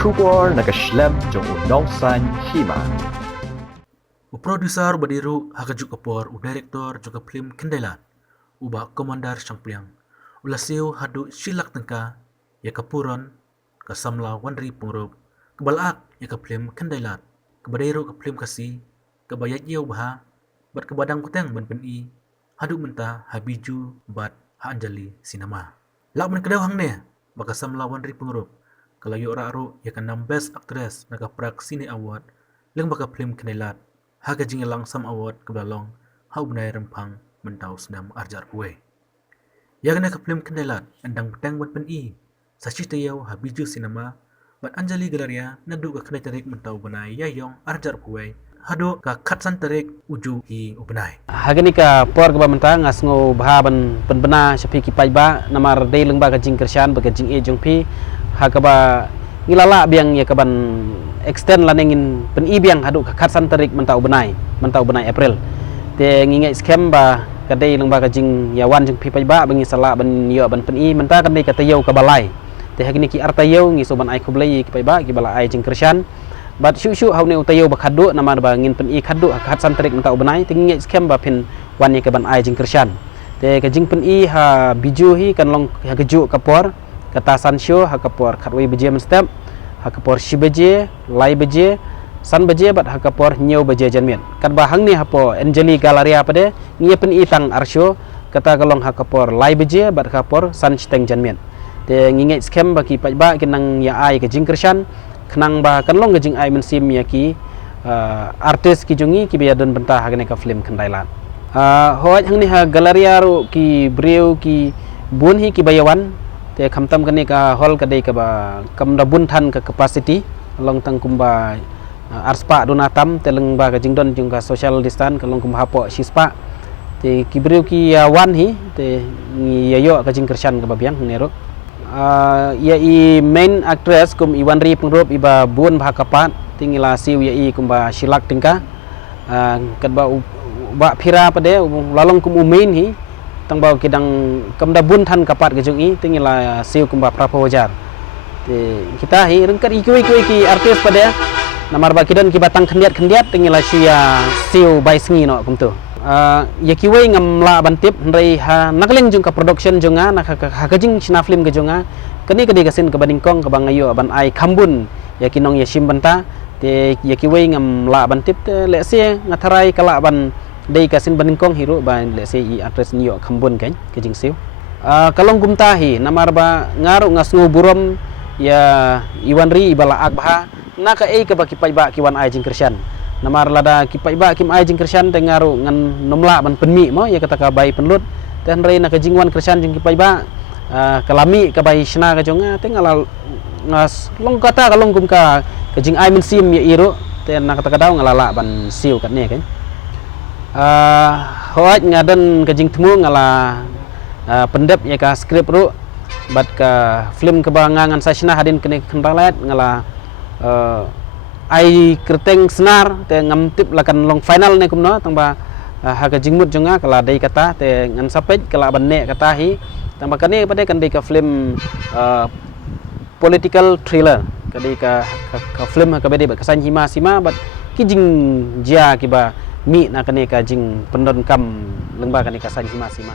Kubor nakaslem jong udongsan hima. Produser badiru hakajuk kapor direktor juga film kendailan uba komandar sangpliang ulasiu hadu silak tengka ya kapuron kasamla wanri pengrup kebalak ya ka film kendailan kebadiru ka film kasih kebayat yau bah bat kebadang kuteng ban peni hadu menta habiju bat ha anjali sinema lak men kedau hang ne baka samla wanri pengrup kalau yu ora-ru ya kan best actress naka prak sini award leng baka film kendailan haga jingelang sam award kebalong hau benai rempang mentau senam arjar kuwe. Ya kena ke film kendailan endang petang buat peni sashi tayau habiju sinema bat anjali galaria nadu ka kena tarik mentau benai yayong arjar kuwe hado ka katsan tarik uju hi ubenai. Haga ni ka por ka mentang ngasngo bahaban penbena sepi ki paiba namar dei lengba ka jing kersian ba ka jing e jong pi haga ba ngilala biang ya kaban extend lanengin pen ibiang hadu katsan tarik mentau benai April te ngingai scam ba kadai lengba ka jing yawan jing pipai ba bangi sala ban yo ban pen i menta kadai ka tayau ka balai te hagini ki artayau ngi soban ai kublai ki pai ba ki bala ai jing kersian bat shu haune utayau ba khadu nama ba ngin pen i khadu katsan tarik mentau benai te ngingai scam ba pin wan ni ka ban ai jing kersian te ka jing pen i ha biju hi kan long ha keju kapor katasan show ha kapor khatwei beje step hakapor si beje, lai beje, san beje bat hakapor nyau beje janmian. Kat bahang ni hapo Angeli Galeria pada ngia pen itang arsyo kata kalong hakapor lai beje bat hakapor san citeng janmian. Te nginget scam baki pajba kinang ya ai ke jingkersan kenang ba kanlong ke jing ai mensim ya ki artis ki jungi ki biadon bentah hagne ka film kendailan. Hoat hang ni ha Galeria ru ki breu ki bun hi ki bayawan te khamtam kani ka hall kadai ka ba kamda buntan ka capacity long tang kumba arspa donatam teleng ba ka jingdon jung ka social distance ka long kumba hapo sispa te kibriu ki wan hi te yayo ka jing kersan ka babiang nero ya i main actress kum iwanri pengrup iba bun bah kapat tingila siu ya i kumba silak tingka kadba ba phira pade lalong kum main hi tang bau kidang kamda buntan kapat ke jungi tingila siu kumba prapojar te kita hi rengkat ikui ki artis pada namar ba kidan ki batang kendiat tingila sia siu bai sengi no kumtu ya kiwei ngamla bantip ndai ha nakleng jung ka production junga nak ha kajing sina film ke junga kani kadi kasin ke baningkong ke bangayo ban ai khambun ya kinong ya simbanta te ya kiwei ngamla bantip te lese ngatharai kala ban dei kasin baningkong hiro ba lese i actress niyo khambun kan ke jing siu kalong gumtahi namar ba ngaru ngasngu burom ya iwanri ibala akbha naka ei ka baki paiba kiwan ai jing kersian namar lada ki paiba kim ai jing kersian te ngaru ngan nomla ban penmi mo ya kata ka bai penlut ten rei naka jingwan kersian jing ki paiba kalami ka bai sna ka jonga te ngala ngas long kata kalong gum ka ke jing ai mensim ya iro te naka ta kadau ngalala ban siu kat ne kan hoat ngadan ke jing temu ngala pendep ya ka skrip ru bat ka film kebangangan sasina hadin kene kendalat ngala ai kerteng senar te ngamtip lakan long final ne kumno tangba ha ka jingmut jonga kala dei kata te ngan sapej kala banne kata hi tangba kane pade kan dei ka film political thriller kadai ka film ka bede ka san hima sima bat kijing jia kiba mi na kane ka jing pendon kam lengba kane ka san hima sima